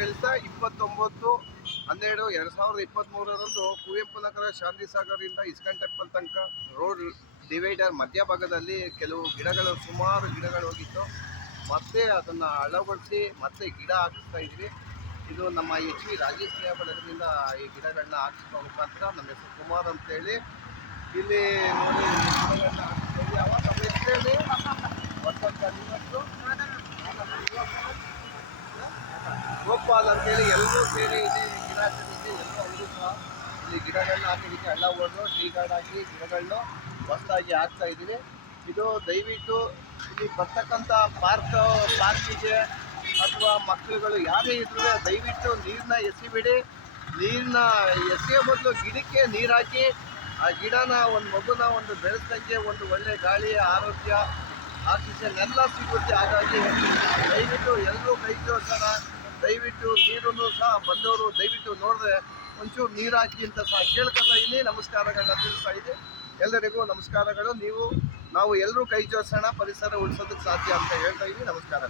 ಹೇಳ್ತಾ 29/12/2023 ಕುವೆಂಪು ನಗರ ಶಾಂತಿ ಸಾಗರದಿಂದ ISKCON temple ತನಕ ರೋಡ್ ಡಿವೈಡರ್ ಮಧ್ಯಭಾಗದಲ್ಲಿ ಕೆಲವು ಗಿಡಗಳು, ಸುಮಾರು ಗಿಡಗಳು ಹೋಗಿತ್ತು. ಮತ್ತೆ ಅದನ್ನು ಅಳವಡಿಸಿ ಮತ್ತೆ ಗಿಡ ಹಾಕಿಸ್ತಾ ಇದ್ವಿ. ಇದು ನಮ್ಮ ಎಚ್ ವಿ ರಾಜೇಶ್ ಸ್ನೇಹ ಬಳಗದಿಂದ ಈ ಗಿಡಗಳನ್ನ ಹಾಕಿಸೋ ಮುಖಾಂತರ. ನಮ್ಮ ಹೆಸರು ಕುಮಾರ್ ಅಂತೇಳಿ. ಇಲ್ಲಿ ನೋಡಿ ಗಿಡಗಳನ್ನ ಹಾಕಿಸ್ತೀವಿ. ಅವಾಗ ನಮ್ಮ ಹೆಸರೇಳಿ ಗೋಪಾಲ್ ಅಂತೇಳಿ ಎಲ್ಲರೂ ಸೇರಿ ಇಲ್ಲಿ ಗಿಡ ಹಾಕಿದ್ದೀವಿ. ಎಲ್ಲರೂ ಅವರು ಸಹ ಇಲ್ಲಿ ಗಿಡಗಳನ್ನ ಹಾಕಿದ್ದಕ್ಕೆ ಹಳ್ಳ ಹೊಡೆದು ಟೀ ಗಾರ್ಡ್ ಹಾಕಿ ಗಿಡಗಳನ್ನ ಹೊಸದಾಗಿ ಹಾಕ್ತಾ ಇದ್ದೀವಿ. ಇದು ದಯವಿಟ್ಟು ಇಲ್ಲಿ ಬರ್ತಕ್ಕಂಥ ಪಾರ್ಕಿಗೆ ಅಥವಾ ಮಕ್ಕಳುಗಳು ಯಾರೇ ಇದ್ರೂ ದಯವಿಟ್ಟು ನೀರನ್ನ ಎಸಿಬಿಡಿ. ನೀರನ್ನ ಎಸೆಯೋ ಬದಲು ಗಿಡಕ್ಕೆ ನೀರು ಹಾಕಿ ಆ ಗಿಡನ ಒಂದು ಮಗುನ ಒಂದು ಬೆಳೆಸ್ದಂಗೆ ಒಂದು ಒಳ್ಳೆ ಗಾಳಿ, ಆರೋಗ್ಯ, ಆಕ್ಸಿಜನ್ ಎಲ್ಲ ಸಿಗುತ್ತೆ. ಹಾಗಾಗಿ ದಯವಿಟ್ಟು ಎಲ್ಲರೂ ಕೈ ಜೋಡಿಸೋಣ. ದಯವಿಟ್ಟು ನೀರನ್ನು ಸಹ ಬಂದವರು ದಯವಿಟ್ಟು ನೋಡಿದ್ರೆ ಒಂಚೂರು ನೀರು ಹಾಕಿ ಅಂತ ಸಹ ಕೇಳ್ಕೊತಾ ಇದ್ದೀನಿ. ನಮಸ್ಕಾರಗಳನ್ನ ತಿಳಿಸ್ತಾ ಇದ್ದೀನಿ. ಎಲ್ಲರಿಗೂ ನಮಸ್ಕಾರಗಳು. ನಾವು ಎಲ್ಲರೂ ಕೈ ಜೋಡಿಸೋಣ, ಪರಿಸರ ಉಳಿಸೋದಕ್ಕೆ ಸಾಧ್ಯ ಅಂತ ಹೇಳ್ತಾ ಇದ್ದೀನಿ. ನಮಸ್ಕಾರ.